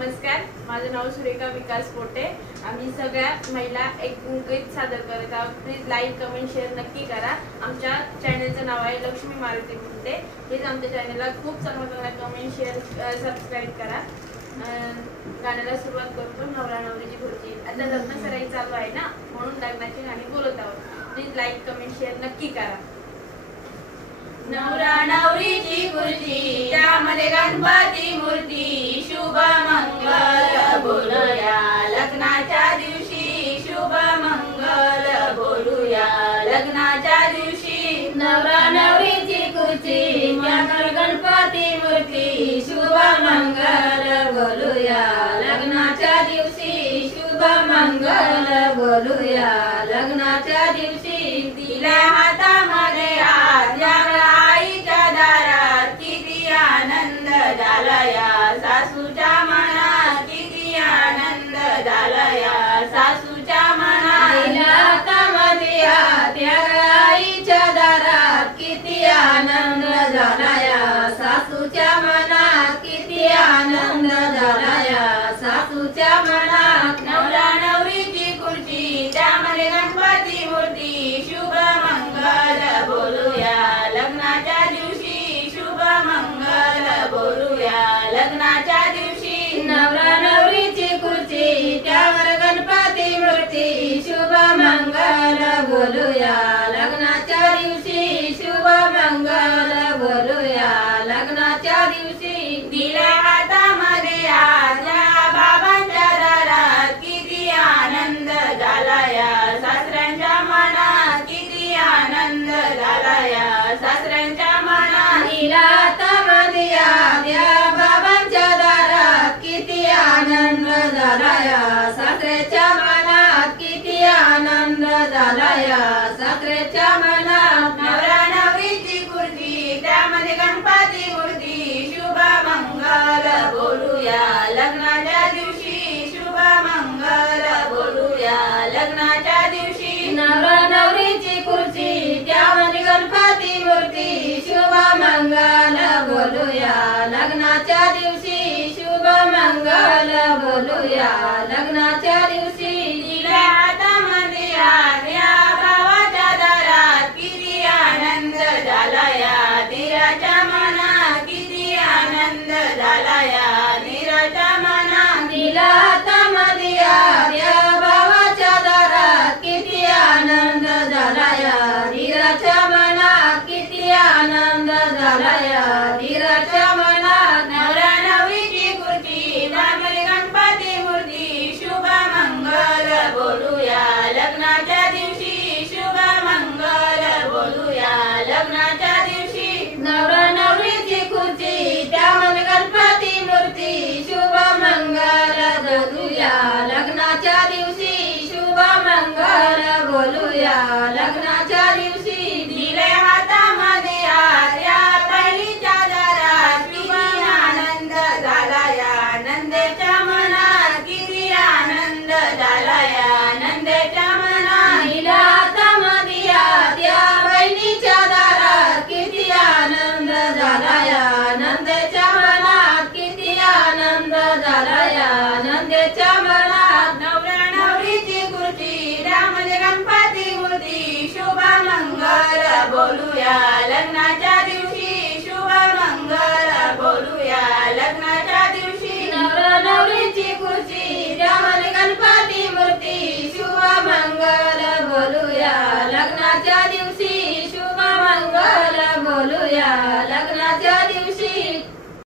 नमस्कार, माझं नाव सुरेखा विकास पोटे। आम्ही सगळ्या महिला एक गीत सादर करत आहोत। प्लीज लाईक कमेंट शेअर नक्की करा। आमच्या चॅनलचं नाव आहे लक्ष्मी मारुती मुंडे। प्लीज आमच्या चॅनलला खूप चांगला कमेंट शेअर सबस्क्राईब करा। गाण्याला सुरुवात करतो। नवरा नवरीची खुर्ची। आता लग्न सराई चालू आहे ना, म्हणून लग्नाची गाणी बोलत आहोत। प्लीज लाईक कमेंट शेअर नक्की करा। नवरा नवरीची खुर्ची, त्यामध्ये गणपती मूर्ती, शुभ मंगल बोलूया लग्नाच्या दिवशी, शुभ मंगल बोलूया लग्नाच्या दिवशी। नवरा नवरीची खुर्ची, त्यामध्ये गणपती मूर्ती, शुभ मंगल बोलूया लग्नाच्या दिवशी, शुभ मंगल बोलूया लग्नाच्या दिवशी। तिला हातामध्ये सासूच्या मनात किती आनंद झाला या, सासूच्या मनात हातामध्ये त्या आईच्या दारात किती आनंद झाला या, सासूच्या मनात किती आनंद झाला या, सासूच्या मनात। नवरा नवरीची खुर्ची, त्यामध्ये गणपती मूर्ती, शुभ मंगल बोलूया लग्नाच्या दिवशी, शुभ मंगल बोलूया लग्नाच्या दिवशी। नवरा नवरीची खुर्ची, त्यावर गणपती मूर्ती, शुभ मंगल बोलूया लग्नाच्या दिवशी, शुभ मंगल बोलूया लग्नाच्या दिवशी। दिल्या हातामध्ये आज्या बाबांच्या दारात किती आनंद झाला या, सासऱ्यांच्या मनात किती आनंद झाला या, सासऱ्यांच्या मनात। दिला हातामध्ये आज्या बाबांच्या दारात किती आनंद झाला या, सासऱ्याच्या मनात किती आनंद झाला या, सासऱ्याच्या मनात। नवरा नवरीची खुर्ची, त्यामध्ये गणपती मूर्ती, शुभ मंगल बोलूया लग्नाच्या दिवशी, शुभ मंगल बोलूया लग्नाच्या दिवशी। नवरा नवरीची खुर्ची, त्यामध्ये गणपती मूर्ती, शुभ मंगल बोलूया लग्नाच्या दिवशी, शुभ मंगल बोलूया लग्नाच्या दिवशी। दिल्या हातामध्ये आज्या भावाच्या दारात किती आनंद झाला या, धीराच्या मनात किती आनंद झाला या, धीराच्या मनात। दिला हातामध्ये आज्या भावाच्या दारात किती आनंद झाला या, धीराच्या मनात किती आनंद झाला या, धीराच्या मनात। नवरा नवरीची खुर्ची, त्यामध्ये गणपती मूर्ती, शुभ मंगल बोलूया लग्नाच्या दिवशी, शुभ मंगल बोलूया लग्नाच्या दिवशी। नवरा नवरीची खुर्ची, त्यामध्ये गणपती मूर्ती, शुभ मंगल बोलूया लग्नाच्या दिवशी, शुभ मंगल बोलूया लग्नाच्या दिवशी। दिले हातामध्ये आज्या बहिणीच्या दारात किती आनंद झाला या, नंदेच्या मनात किती आनंद झाला या, नंदेच्या मनात। दिला हातामध्ये आज्या बहिणीच्या दारात किती आनंद झाला या, नंदेच्या मनात किती आनंद झाला या, नंदेच्या मनात। नवरा नवरीची खुर्ची, त्यामध्ये गणपती मूर्ती, शुभ मंगल बोलूया लग्नाच्या दिवशी, शुभ मंगल बोलूया लग्नाच्या दिवशी। नवरा नवरीची खुर्ची, त्यामध्ये गणपती मूर्ती, शुभ मंगल बोलूया लग्नाच्या दिवशी, शुभ मंगल बोलूया लग्नाच्या दिवशी।